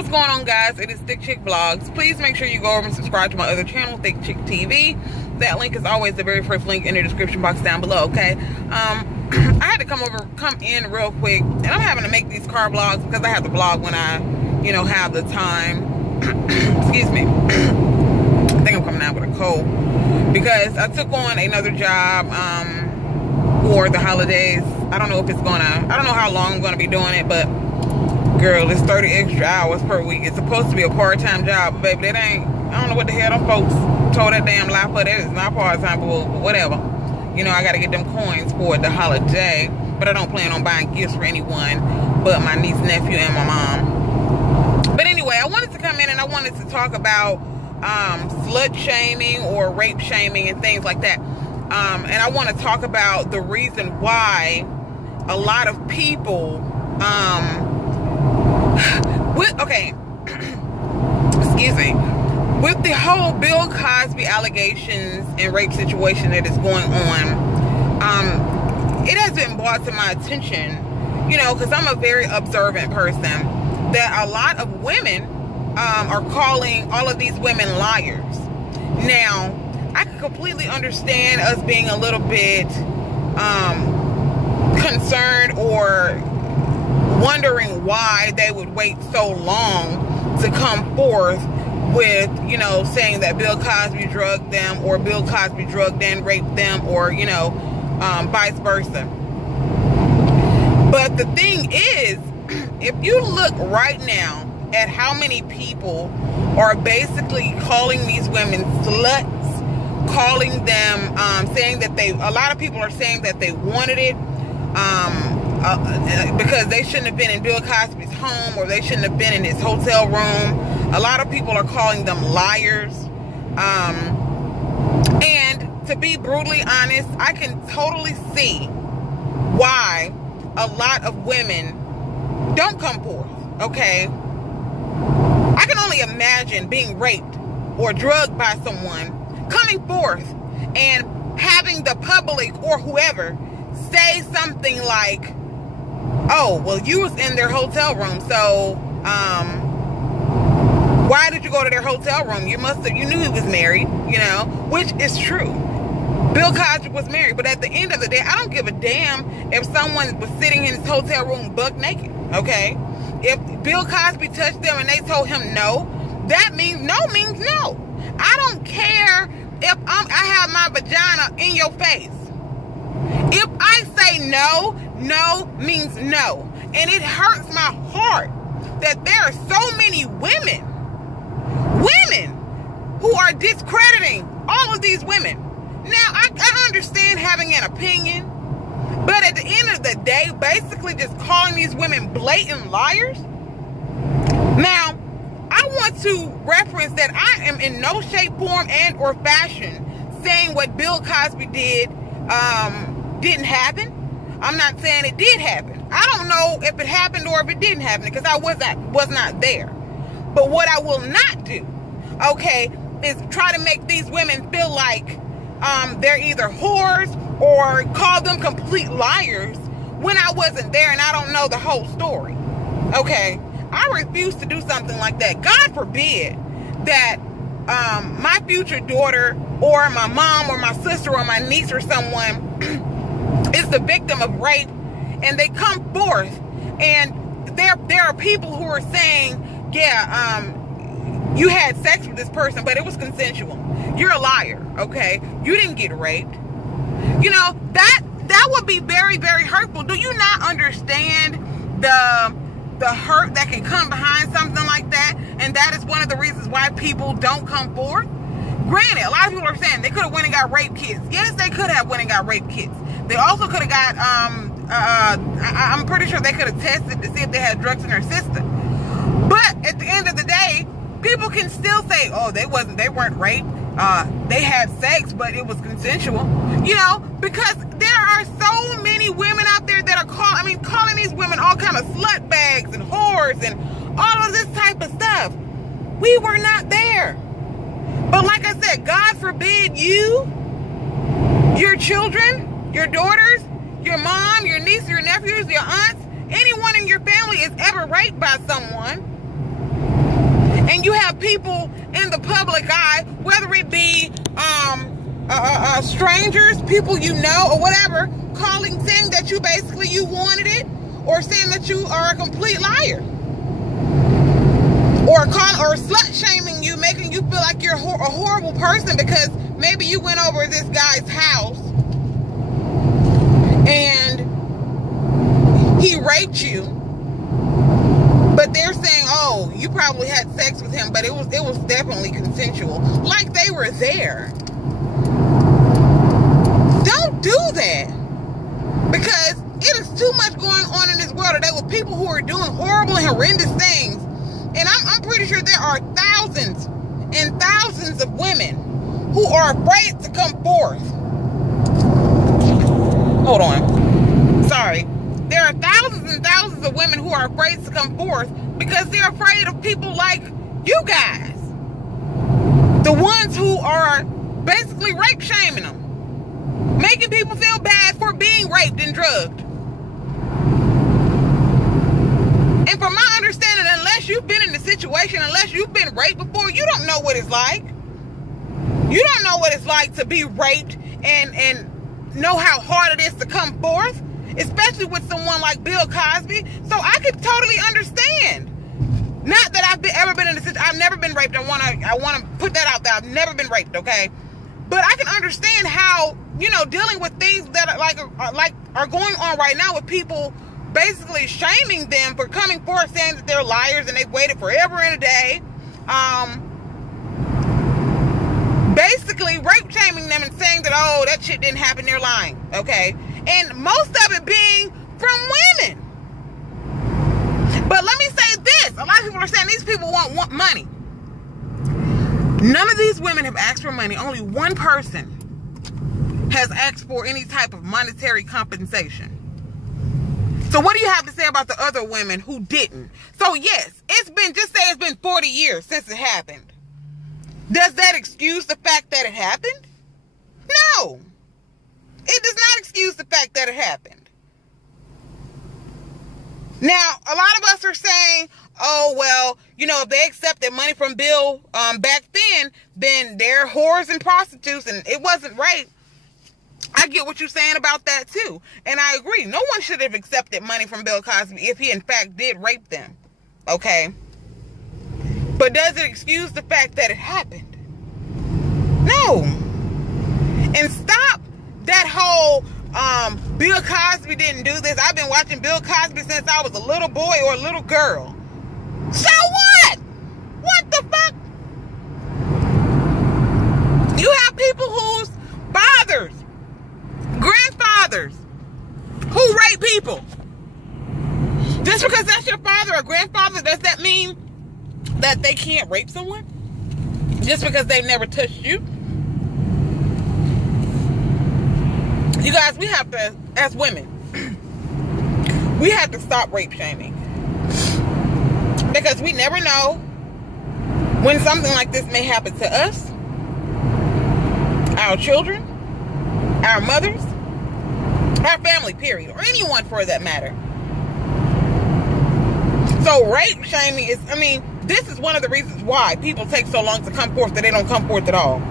What's going on, guys? It is ThickChickVlogs. Please make sure you go over and subscribe to my other channel, ThickChick TV. That link is always the very first link in the description box down below, okay? I had to come in real quick, and I'm having to make these car vlogs because I have to vlog when I, have the time. Excuse me. I think I'm coming out with a cold because I took on another job for the holidays. I don't know if it's I don't know how long I'm gonna be doing it, but girl, it's 30 extra hours per week. It's supposed to be a part-time job, but baby, that ain't, I don't know what the hell them folks told that damn lie for. That is not part-time, but whatever. I gotta get them coins for the holiday, but I don't plan on buying gifts for anyone but my niece, nephew, and my mom. But anyway, I wanted to come in and I wanted to talk about slut-shaming or rape shaming and things like that. And I want to talk about the reason why a lot of people excuse me, with the whole Bill Cosby allegations and rape situation that is going on, it has been brought to my attention, because I'm a very observant person, that a lot of women are calling all of these women liars. Now, I can completely understand us being a little bit concerned or wondering why they would wait so long to come forth with, saying that Bill Cosby drugged them, or Bill Cosby drugged and raped them, or, vice versa. But the thing is, if you look right now at how many people are basically calling these women sluts, calling them, saying that a lot of people are saying that they wanted it, because they shouldn't have been in Bill Cosby's home, or they shouldn't have been in his hotel room. A lot of people are calling them liars. And to be brutally honest, I can totally see why a lot of women don't come forth, okay? I can only imagine being raped or drugged by someone, coming forth and having the public or whoever say something like, oh, well, you was in their hotel room, so why did you go to their hotel room? You knew he was married, which is true. Bill Cosby was married, but at the end of the day, I don't give a damn if someone was sitting in his hotel room buck naked, okay? If Bill Cosby touched them and they told him no, that means no. I don't care if I have my vagina in your face. If I say no, no means no. And it hurts my heart that there are so many women who are discrediting all of these women. Now, I understand having an opinion, but at the end of the day, basically just calling these women blatant liars. Now, I want to reference that I am in no shape, form, and or fashion saying what Bill Cosby did didn't happen. I'm not saying it did happen. I don't know if it happened or if it didn't happen because I was not there. But what I will not do, okay, is try to make these women feel like they're either whores or call them complete liars when I wasn't there and I don't know the whole story. Okay, I refuse to do something like that. God forbid that my future daughter or my mom or my sister or my niece or someone is the victim of rape and they come forth and there are people who are saying, yeah, you had sex with this person, but it was consensual. You're a liar, okay? You didn't get raped. That would be very, very hurtful. Do you not understand the hurt that can come behind something like that? And that is one of the reasons why people don't come forth. Granted, a lot of people are saying they could have went and got rape kits. Yes, they could have went and got rape kits. They also could have got, I'm pretty sure they could have tested to see if they had drugs in their system. But at the end of the day, people can still say, oh, they weren't raped. They had sex, but it was consensual. Because there are so many women out there that are calling these women all kind of slut bags and whores and all of this type of stuff. We were not there. But like I said, God forbid you, your children, your daughters, your mom, your niece, your nephews, your aunts, anyone in your family is ever raped by someone, have people in the public eye, whether it be strangers, people you know, or whatever, saying that you wanted it, or saying that you are a complete liar, or slut-shaming you, making you feel like you're a horrible person because maybe you went over this guy's house and he raped you, but they're saying, oh, you probably had sex with him, but it was definitely consensual, like they were there. Don't do that, because it is too much going on in this world today with people who are doing horrible and horrendous things. And I'm pretty sure there are thousands and thousands of women who are afraid to come forth. Hold on. Sorry. There are thousands and thousands of women who are afraid to come forth because they're afraid of people like you guys. The ones who are basically rape shaming them, making people feel bad for being raped and drugged. And from my understanding, unless you've been in the situation, unless you've been raped before, you don't know what it's like. You don't know what it's like to be raped and know how hard it is to come forth, especially with someone like Bill Cosby. So I could totally understand. Not that I've ever been in a situation. I've never been raped. I want to put that out there. I've never been raped, okay? But I can understand how, dealing with things that are going on right now with people basically shaming them for coming forward, saying that they're liars and they've waited forever and a day. Basically rape shaming them and saying that, oh, that shit didn't happen, they're lying, okay? And most of it being from women. But let me say this. A lot of people are saying these people want money. None of these women have asked for money. Only one person has asked for any type of monetary compensation. So what do you have to say about the other women who didn't? So yes, it's been 40 years since it happened. Does that excuse the fact that it happened? No. It does not excuse the fact that it happened. Now, a lot of us are saying, oh, well, if they accepted money from Bill back then they're whores and prostitutes and it wasn't rape. I get what you're saying about that too. And I agree. No one should have accepted money from Bill Cosby if he in fact did rape them. Okay? But does it excuse the fact that it happened? No. And stop that whole Bill Cosby didn't do this. I've been watching Bill Cosby since I was a little boy or a little girl. So what? What the fuck? You have people whose fathers, grandfathers, who rape people. Just because that's your father or grandfather, does that mean that they can't rape someone? Just because they've never touched you? You guys, we have to, as women, we have to stop rape shaming. Because we never know when something like this may happen to us, our children, our mothers, our family, period, or anyone for that matter. So rape shaming is, this is one of the reasons why people take so long to come forth that they don't come forth at all.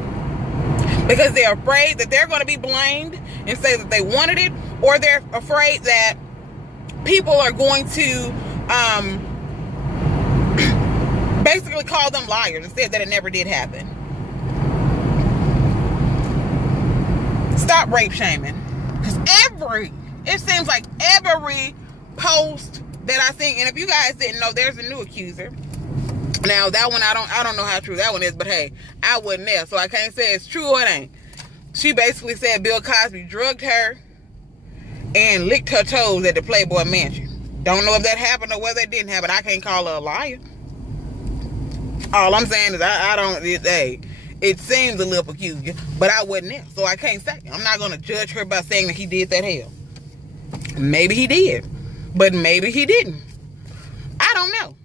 Because they're afraid that they're going to be blamed and say that they wanted it, or they're afraid that people are going to basically call them liars and say that it never did happen. Stop rape shaming. Because it seems like every post that I think, and if you guys didn't know, there's a new accuser. Now that one, I don't know how true that one is, but hey, I wasn't there, so I can't say it's true or it ain't. She basically said Bill Cosby drugged her and licked her toes at the Playboy Mansion. Don't know if that happened or whether it didn't happen. I can't call her a liar. All I'm saying is it seems a little peculiar, but I wasn't there, so I can't say. I'm not going to judge her by saying that he did that hell. Maybe he did, but maybe he didn't. I don't know.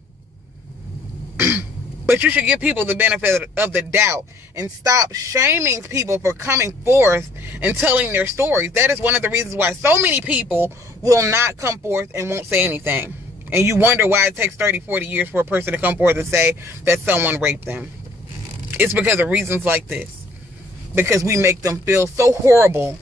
But you should give people the benefit of the doubt and stop shaming people for coming forth and telling their stories. That is one of the reasons why so many people will not come forth and won't say anything. And you wonder why it takes 30, 40 years for a person to come forward and say that someone raped them. It's because of reasons like this. Because we make them feel so horrible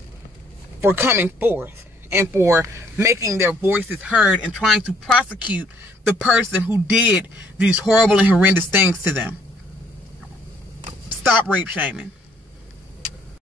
for coming forth and for making their voices heard and trying to prosecute the person who did these horrible and horrendous things to them. Stop rape shaming.